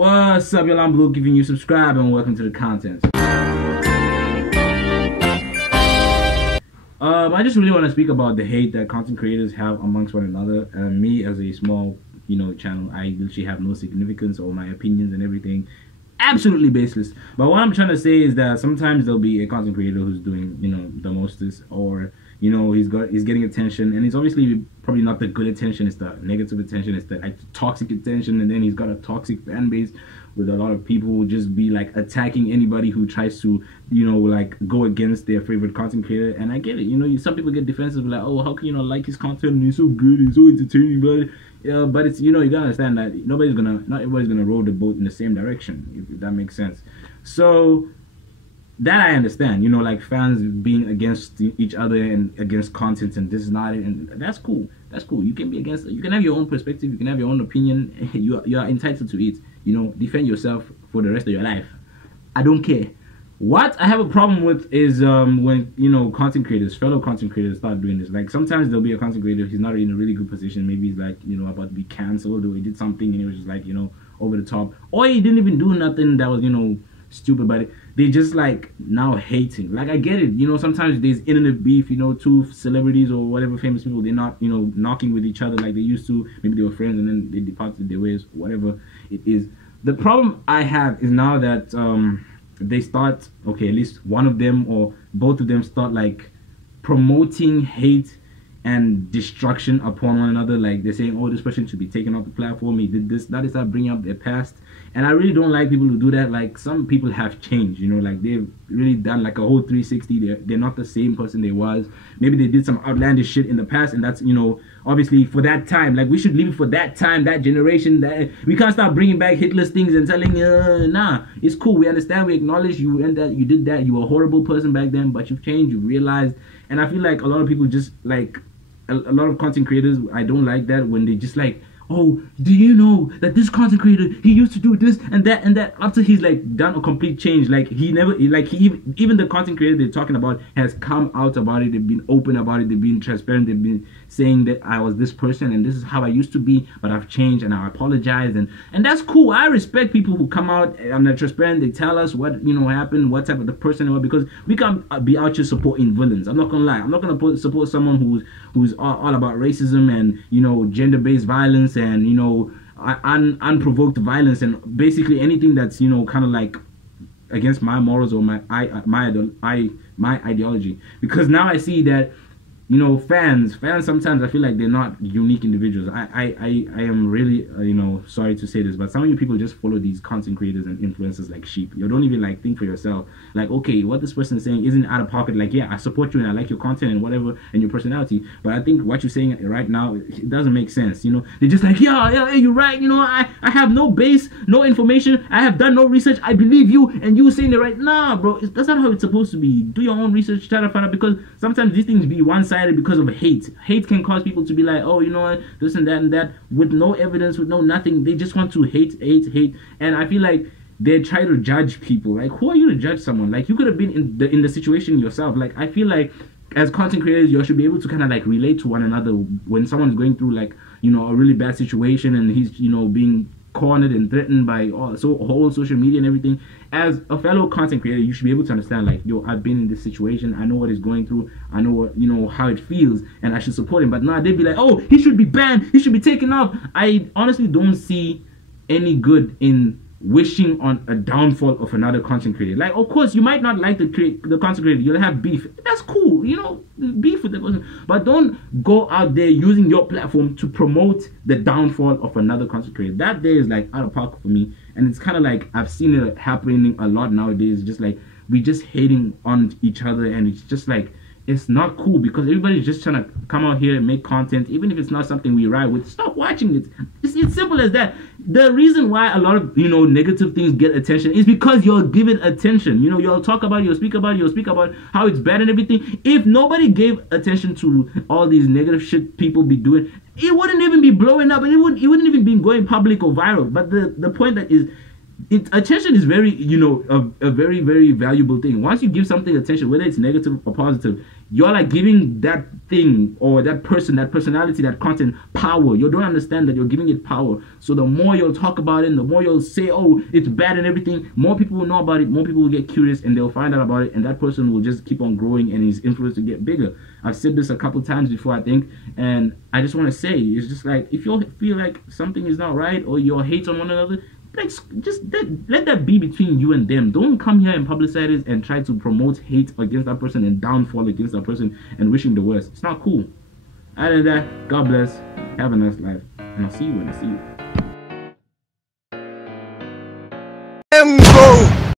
What's up, y'all? I'm Blue, giving you subscribe and welcome to the content. I just really want to speak about the hate that content creators have amongst one another. Me as a small, channel, I literally have no significance, or my opinions and everything absolutely baseless. But what I'm trying to say is that sometimes there'll be a content creator who's doing, the mostest, or he's getting attention, and it's obviously probably not the good attention. It's the negative attention. It's the toxic attention, and then he's got a toxic fan base with a lot of people who just be attacking anybody who tries to go against their favorite content creator. And I get it. Some people get defensive, like, oh, how can you not like his content? He's so good, he's so entertaining, but it's you gotta understand that not everybody's gonna row the boat in the same direction, if that makes sense. So that I understand, fans being against each other and against content, and this is not it, and that's cool. That's cool. You can be against it. You can have your own perspective. You can have your own opinion. You are entitled to it. Defend yourself for the rest of your life. I don't care. What I have a problem with is when content creators, fellow content creators, start doing this. Like, sometimes there'll be a content creator, he's not in a really good position. Maybe he's about to be cancelled, or he did something and it was just over the top, or he didn't even do nothing that was stupid, but they just now hating. I get it. Sometimes there's internet beef. Two celebrities or whatever famous people, they're not knocking with each other like they used to. Maybe they were friends and then they departed their ways, whatever it is. The problem I have is now that they start, at least one of them or both of them start promoting hate and destruction upon one another. They're saying, oh, this person should be taken off the platform, he did this, that. Is start bringing up their past. And I really don't like people who do that. Some people have changed, they've really done a whole 360. They're not the same person they was. Maybe they did some outlandish shit in the past, and that's obviously for that time. We should leave it for that time, that generation. That we can't start bringing back hitless things and telling nah, it's cool, we understand, we acknowledge you, and that you did that, you were a horrible person back then, but you've changed, you've realized. And I feel a lot of people just a lot of content creators, I don't like that when they just oh, do you know that this content creator, he used to do this and that after he's done a complete change. Even the content creator they're talking about has come out about it. They've been open about it. They've been transparent. They've been saying that I was this person and this is how I used to be, but I've changed and I apologize, and that's cool. I respect people who come out and they're transparent. They tell us what happened, what type of the person they were, because we can't be out here supporting villains. I'm not gonna lie. I'm not gonna support someone who's all about racism and gender-based violence and unprovoked violence, and basically anything that's kind of against my morals or my ideology. Because now I see that fans sometimes I feel they're not unique individuals. I am really sorry to say this, but some of you people just follow these content creators and influencers like sheep. You don't even think for yourself, okay, what this person is saying isn't out of pocket. Yeah, I support you and I like your content and whatever and your personality, but I think what you're saying right now, it doesn't make sense. They're just yeah, you're right. I have no base, no information, I have done no research, I believe you, and you saying it right. Nah, bro, that's not how it's supposed to be. Do your own research, try to find out, because sometimes these things be one-sided because of hate. Hate can cause people to be oh, you know what, this and that, with no evidence, with no nothing. They just want to hate. And I feel they try to judge people. Who are you to judge someone? You could have been in the situation yourself. I feel as content creators, you should be able to kind of relate to one another when someone's going through a really bad situation and he's being cornered and threatened by whole social media and everything. As a fellow content creator, you should be able to understand yo, I've been in this situation, I know what he's going through, I know what how it feels, and I should support him. But now they'd be oh, he should be banned, he should be taken off. I honestly don't see any good in wishing on a downfall of another content creator. Of course, you might not like the content creator, you'll have beef, that's cool, beef with the person, but don't go out there using your platform to promote the downfall of another content creator. That there is out of pocket for me, and it's kind of I've seen it happening a lot nowadays. Just we just hating on each other, and it's just it's not cool, because everybody's just trying to come out here and make content, even if it's not something we ride with. Stop watching it. It's simple as that. The reason why a lot of negative things get attention is because you'll give it attention. You'll talk about it, you'll speak about how it's bad and everything. If nobody gave attention to all these negative shit people be doing, it wouldn't even be blowing up, and it wouldn't even be going public or viral. But the point that is, Attention is very, a very, very valuable thing. Once you give something attention, whether it's negative or positive, you're like giving that thing or that person, that personality, that content power. You don't understand that you're giving it power. So the more you'll talk about it, the more you'll say, oh, it's bad and everything, more people will know about it, more people will get curious and they'll find out about it, and that person will just keep on growing and his influence will get bigger. I've said this a couple times before, I think, and I just want to say, it's just like, if you feel like something is not right or you hate on one another, like, just let that be between you and them. Don't come here and publicize it and try to promote hate against that person and downfall against that person and wishing the worst. It's not cool. Other than that, God bless. Have a nice life. And I'll see you when I see you.